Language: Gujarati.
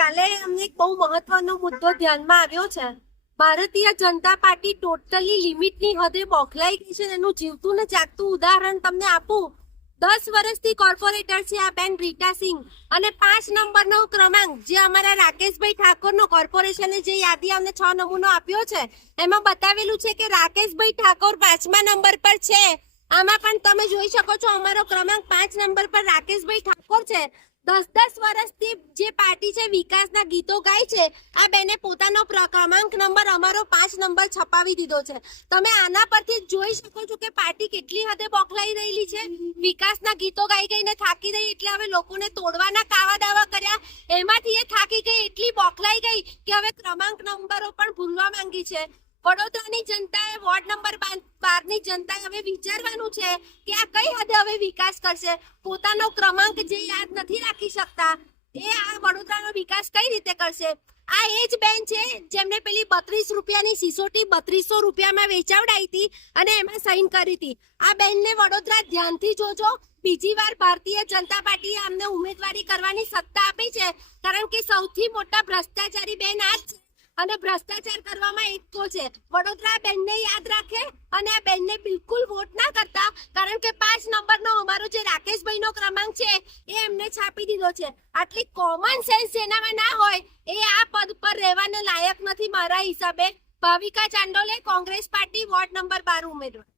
કાલે અમને એક બહુ મહત્વનો મુદ્દો ધ્યાનમાં આવ્યો છે. ભારતીય જનતા પાર્ટી ટોટલી લિમિટની હદે બોખલાઈ ગઈ છે. એનું જીવતું ને જાગતું ઉદાહરણ તમને આપું. 10 વર્ષથી કોર્પોરેટર છે આ બેન રીટા સિંહ, અને 5 નંબરનો ક્રમાંક જે અમારા રાકેશભાઈ ઠાકોરનો કોર્પોરેશને જે યાદી અમને 6 નમૂનો આપ્યો છે એમાં બતાવેલું છે કે રાકેશભાઈ ઠાકોર 5મા નંબર પર છે. આમાં પણ તમે જોઈ શકો છો અમારો ક્રમાંક 5 નંબર પર રાકેશભાઈ ઠાકોર છે. 10 વર્ષથી જે પાર્ટી છે વિકાસના ગીતો ગાય છે, આ બેને પોતાનો ક્રમાંક નંબર અમારો 5 નંબર છપાવી દીધો છે. તમે આના પરથી જોઈ શકો છો કે પાર્ટી કેટલી હદે બોખલાઈ રહેલી છે. વિકાસના ગીતો ગાઈ ગઈને થાકી ગઈ એટલે હવે લોકોને તોડવાના કાવા દાવા કર્યા, એમાંથી એ થાકી ગઈ એટલી બોખલાઈ ગઈ કે હવે ક્રમાંક નંબરો પણ ભૂલવા માંગી છે. વડોદરાની જનતાએ વોર્ડ નંબર 12ની જનતાએ હવે વિચારવાનું છે કે આ કઈ હદે હવે વિકાસ કરશે. પોતાનો ક્રમાંક જે યાદ નથી રાખી શકતા એ આ વડોદરાનો વિકાસ કઈ રીતે કરશે. આ એ જ બેન છે જેમને પેલી 32 રૂપિયાની સિસોટી 3200 રૂપિયામાં વેચાવડાઈ હતી અને એમાં સાઈન કરી હતી. આ બેનને વડોદરા ધ્યાનથી જોજો. બીજી વાર ભારતીય જનતા પાર્ટીએ અમને ઉમેદવારી કરવાની સત્તા આપી છે, કારણ કે સૌથી મોટા ભ્રષ્ટાચારી બેન આ જ છે અને ભ્રષ્ટાચાર કરવામાં એકકો છે. વડોદરા બેનને યાદ રાખે અને આ બેનને બિલકુલ વોટ ના કરતા, કારણ કે 5 નંબરનો અમારો જે રાકેશભાઈનો ક્રમાંક છે એ એમને છાપી દીધો છે. આટલી કોમન સેન્સ જેનામાં ના હોય એ આ પદ પર રહેવાને લાયક નથી મારા હિસાબે. Bhavika Chandole, Congress party, ward number 12 ઉમેદવાર.